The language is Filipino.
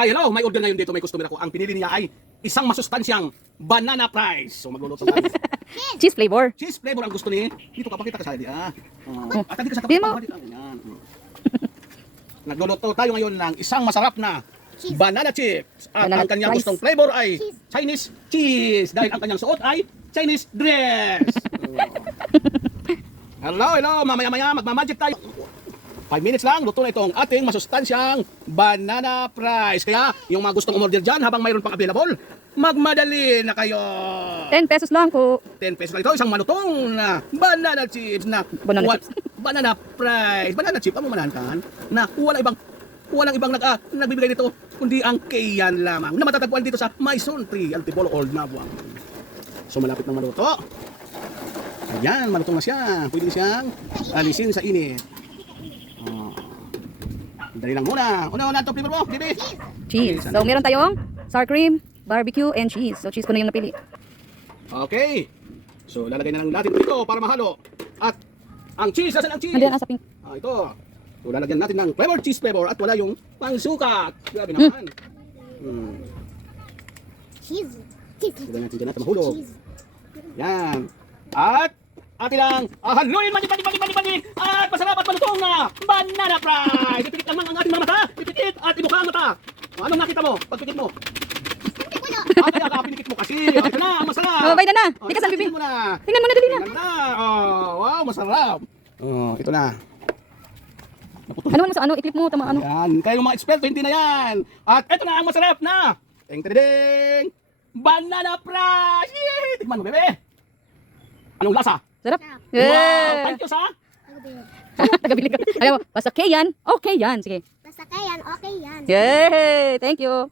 Ay, hello, may order ngayon dito, may customer ako. Ang pinili niya ay isang masustansyang banana fries. So magluluto tayo. Cheese flavor. Cheese flavor ang gusto ni. Dito ka, pakita ka sa ah. At dito ka sa Tingnan mo. Yan. Nagluluto tayo ngayon ng isang masarap na banana chips. At Banana ang kanyang fries. gustong flavor ay Chinese cheese. Dahil ang kanyang suot ay Chinese dress. Hello, mamaya-maya magmamagic tayo. 5 minutes lang, luto na itong ating masustansyang banana fries. Kaya yung mga gustong umorder dyan habang mayroon pang available, magmadali na kayo. 10 pesos lang po. 10 pesos lang ito, isang malutong na banana chips na Banana chips. banana fries. Banana chip, ang mamanahan na walang ibang nagbibigay dito kundi ang Kayan lamang na matatagpuan dito sa Maison 3, Antipolo, Old Mabuang. So malapit na maluto. Ayan, malutong na siya. Pwede siyang alisin sa init. Dali lang muna. Una-una ito, flavor mo, bibi. Cheese. So, meron tayong sour cream, barbecue, and cheese. So, cheese ko na yung napili. Okay. So, lalagay na lang natin dito para mahalo. At ang cheese, asan ang cheese? Nandiyan nasa pink. Ito. So, lalagyan natin ng flavor, cheese flavor at wala yung pangsukat. Grabe naman. Cheese. Tignan natin dyan natin mahulog. Yan. At atin lang haluin mani at masarap at malutong na banana fries. Ipikit lang ang ating mga mata. Ipikit at ibuka ang mata. Anong nakita mo? Pagpikit mo. Kaya ka pinikit mo kasi. Ito na, ang masarap. Oh, bayad na. Di ka saan bibi. Tingnan mo na. Tingnan mo na, dali na. Tingnan na. Oh, wow, masarap. Oh, ito na. Ano mo sa ano? I-clip mo, tama ano. Yan, kayo mga eksperto, hindi na yan. At ito na ang masarap na. Ting ting banana fries. Yee! Tikman mo, bebe. Anong lasa? Sarap. Wow, Yeah. thank you sa. Tagabili ka. Alam mo, basta Kayan, okay yan. Sige. Basta kayan, okay yan. Yay! Thank you.